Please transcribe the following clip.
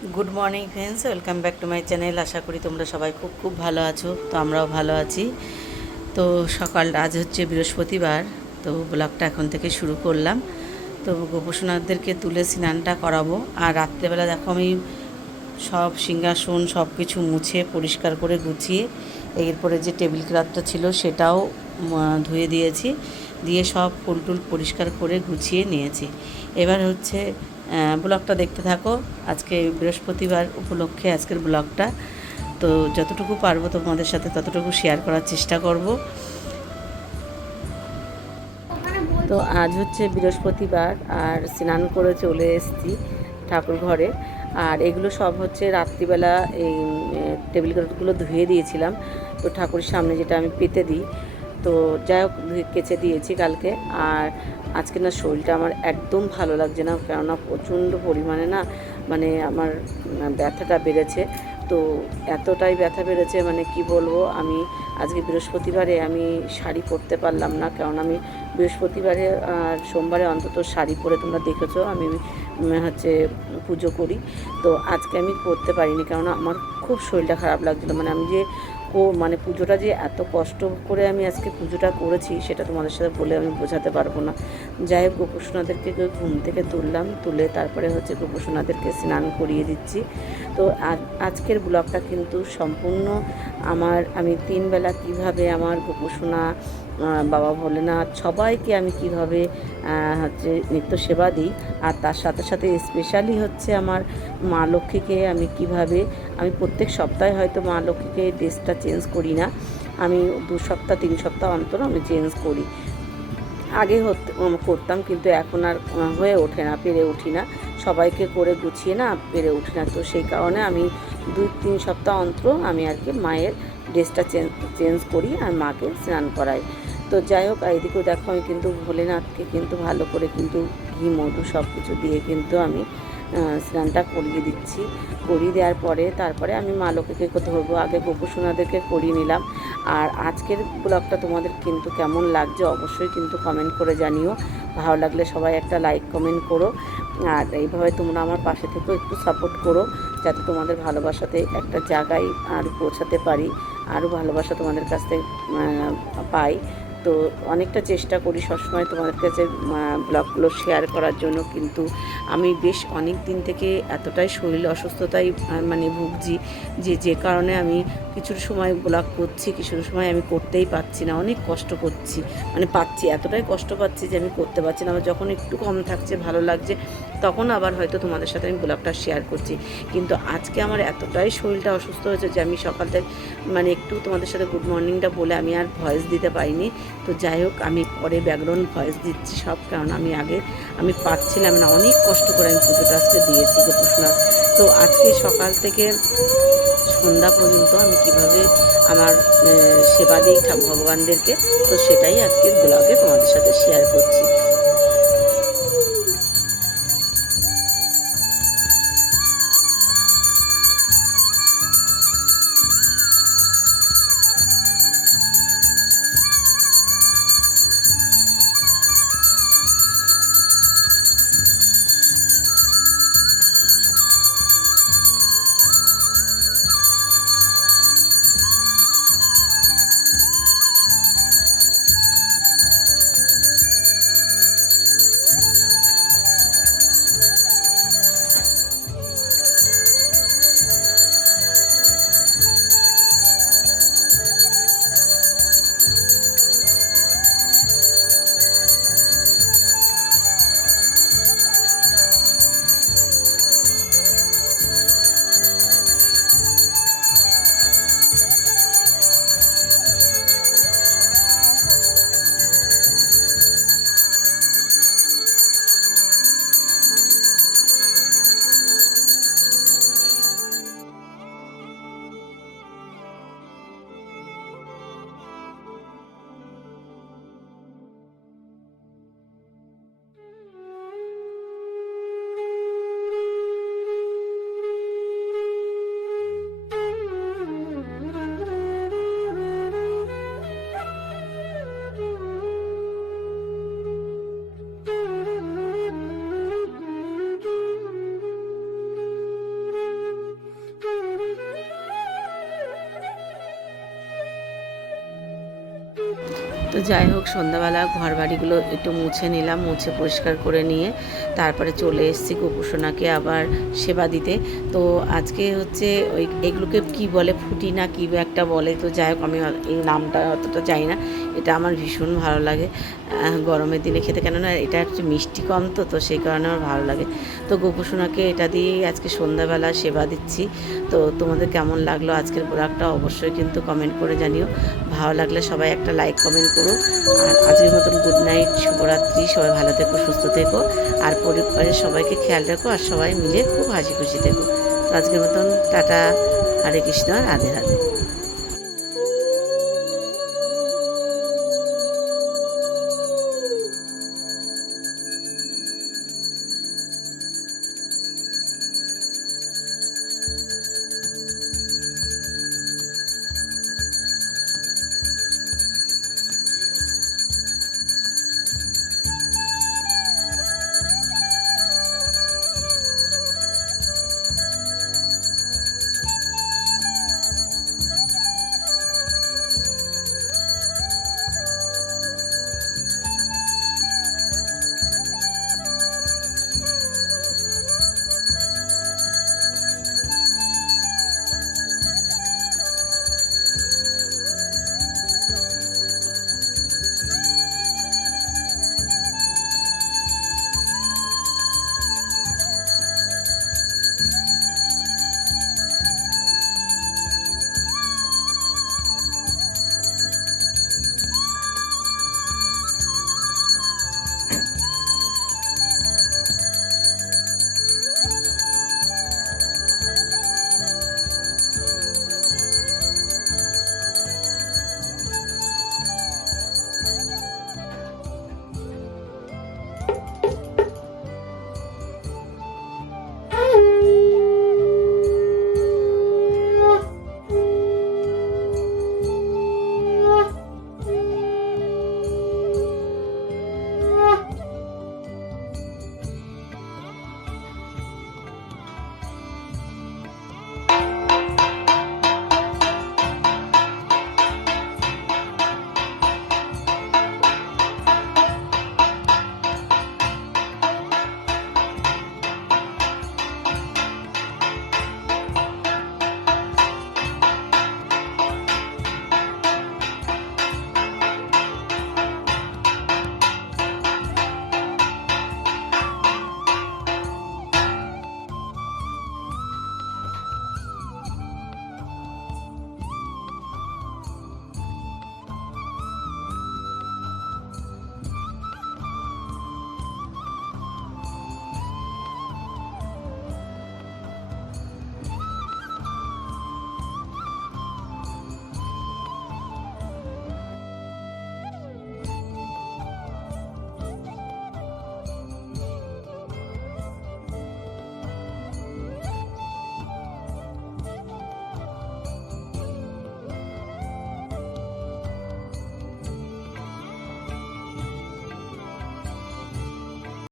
Good morning friends welcome back to my channel আশা করি তোমরা সবাই খুব খুব ভালো আছো। তো আমরাও ভালো আছি। তো সকাল, আজ হচ্ছে বৃহস্পতিবার। তো ব্লগটা এখন থেকে শুরু করলাম। তো গোপসোনাদেরকে তুলে স্নানটা করাবো। আর রাত্রেবেলা দেখো আমি সব সিংহাসন সব কিছু মুছে, পরিষ্কার করে গুছিয়ে, এরপরে যে টেবিল ক্লথটা ছিল সেটাও ধুয়ে দিয়েছি। দিয়ে সব ফুল টুল পরিষ্কার করে গুছিয়ে নিয়েছি। এবার হচ্ছে ব্লগটা দেখতে থাকো। আজকে বৃহস্পতিবার উপলক্ষে আজকের ব্লগটা। তো যতটুকু পারব তোমাদের সাথে ততটুকু শেয়ার করার চেষ্টা করব। তো আজ হচ্ছে বৃহস্পতিবার, আর স্নান করে চলে এসেছি ঠাকুর ঘরে। আর এগুলো সব হচ্ছে রাত্রিবেলা এই টেবিল ক্লথগুলো ধুয়ে দিয়েছিলাম। তো ঠাকুরের সামনে যেটা আমি পেতে দিই তো যাই হোক, কেচে দিয়েছি কালকে। আর আজকে না শরীরটা আমার একদম ভালো লাগছে না, কেননা প্রচণ্ড পরিমাণে না মানে আমার ব্যথাটা বেড়েছে। তো এতটাই ব্যথা বেড়েছে মানে কি বলব, আমি আজকে বৃহস্পতিবারে আমি শাড়ি পরতে পারলাম না কারণ আমি বৃহস্পতিবারে আর সোমবারে অন্তত শাড়ি পরে তোমরা দেখেছ, আমি হচ্ছে পুজো করি। তো আজকে আমি পরতে পারিনি কারণ আমার খুব শরীরটা খারাপ লাগছিল। মানে আমি যে মানে পুজোটা যে এত কষ্ট করে আমি আজকে পুজোটা করেছি, সেটা তোমাদের সাথে বলে আমি বোঝাতে পারব না। যাই হোক, গোপসোনাদেরকে ঘুম থেকে তুললাম, তুলে তারপরে হচ্ছে গোপসোনাদেরকে স্নান করিয়ে দিচ্ছি। তো আজ- আজকের ব্লগটা কিন্তু সম্পূর্ণ আমার, আমি তিন বেলা কীভাবে আমার গোপসোনা বাবা ভোলেনাথ সবাইকে আমি কীভাবে হচ্ছে নিত্য সেবা দিই, আর তার সাথে সাথে স্পেশালি হচ্ছে আমার মা লক্ষ্মীকে আমি কীভাবে, আমি প্রত্যেক সপ্তাহে হয়তো মা লক্ষ্মীকে ড্রেসটা চেঞ্জ করি না। আমি দু সপ্তাহ, তিন সপ্তাহ অন্তর আমি চেঞ্জ করি। আগে করতাম কিন্তু এখন আর হয়ে ওঠে না, পেরে উঠি না। সবাইকে করে গুছিয়ে না, পেরে উঠি না। তো সেই কারণে আমি দুই, তিন সপ্তাহ অন্তর আমি আর কি মায়ের ড্রেসটা চেঞ্জ চেঞ্জ করি আর মাকে স্নান করাই। তো যাই হোক এদিকেও দেখো আমি কিন্তু ভোলেনাথকে কিন্তু ভালো করে কিন্তু ঘি, মধু সব কিছু দিয়ে কিন্তু আমি স্নানটা করিয়ে দিচ্ছি। করিয়ে দেওয়ার পরে তারপরে আমি মা লক্ষ্মীকে ধরবো। আগে গোপুসোনাদেরকে করিয়ে নিলাম। আর আজকের ব্লগটা তোমাদের কিন্তু কেমন লাগছে অবশ্যই কিন্তু কমেন্ট করে জানিও। ভালো লাগলে সবাই একটা লাইক কমেন্ট করো। আর এইভাবে তোমরা আমার পাশে থেকেও একটু সাপোর্ট করো, যাতে তোমাদের ভালোবাসাতে একটা জায়গায় আর পৌঁছাতে পারি। আরও ভালোবাসা তোমাদের কাছ থেকে পাই। তো অনেকটা চেষ্টা করি সবসময় তোমাদের কাছে ব্লগগুলো শেয়ার করার জন্য। কিন্তু আমি বেশ অনেক দিন থেকে এতটাই শরীর অসুস্থতায় মানে ভুগছি যে যে কারণে আমি কিছু সময় ব্লগ করছি কিছু সময় আমি করতেই পারছি না। অনেক কষ্ট করছি। মানে পাচ্ছি এতটাই কষ্ট পাচ্ছি যে আমি করতে পারছি না। আবার যখন একটু কম থাকছে, ভালো লাগছে, তখন আবার হয়তো তোমাদের সাথে আমি ব্লগটা শেয়ার করছি। কিন্তু আজকে আমার এতটাই শরীরটা অসুস্থ হয়েছে যে, আমি সকাল থেকে মানে একটু তোমাদের সাথে গুড মর্নিংটা বলে আমি আর ভয়েস দিতে পারিনি। তো যাই হোক, আমি পরে ব্যাকগ্রাউন্ড ভয়েস দিচ্ছি সব, কারণ আমি আগে, আমি পাচ্ছিলাম না। অনেক কষ্ট করে আমি পুজোটা আজকে দিয়েছি গোপসোনার। তো আজকে সকাল থেকে সন্ধ্যা পর্যন্ত আমি কীভাবে আমার সেবা দিই ভগবানদেরকে, তো সেটাই আজকের ব্লগে তোমাদের সাথে শেয়ার করছি। যাই হোক, সন্ধ্যাবেলা ঘর বাড়িগুলো একটু মুছে নিলাম, মুছে পরিষ্কার করে নিয়ে তারপরে চলে এসেছি গোপুসোনাকে আবার সেবা দিতে। তো আজকে হচ্ছে ওই এগুলোকে কী বলে ফুটি না কী একটা বলে, তো যাই হোক, আমি এই নামটা অতটা জানি না। এটা আমার ভীষণ ভালো লাগে। গরমের দিনে খেতে, কেননা এটা একটু মিষ্টি কম তো তো সেই কারণে আমার ভালো লাগে। তো গোপুসোনাকে এটা দিয়েই আজকে সন্ধ্যাবেলা সেবা দিচ্ছি। তো তোমাদের কেমন লাগল আজকের প্রোডাক্টটা অবশ্যই কিন্তু কমেন্ট করে জানিও। ভালো লাগলে সবাই একটা লাইক কমেন্ট করো। আর আজকের মতন গুড নাইট শুভরাত্রি, সবাই ভালো থেকো, সুস্থ থেকো। আর পরিবারের সবাইকে খেয়াল রাখো আর সবাই মিলে খুব হাসি খুশি থেকো। তো আজকের মতন টাটা, হরে কৃষ্ণ, রাধে রাধে।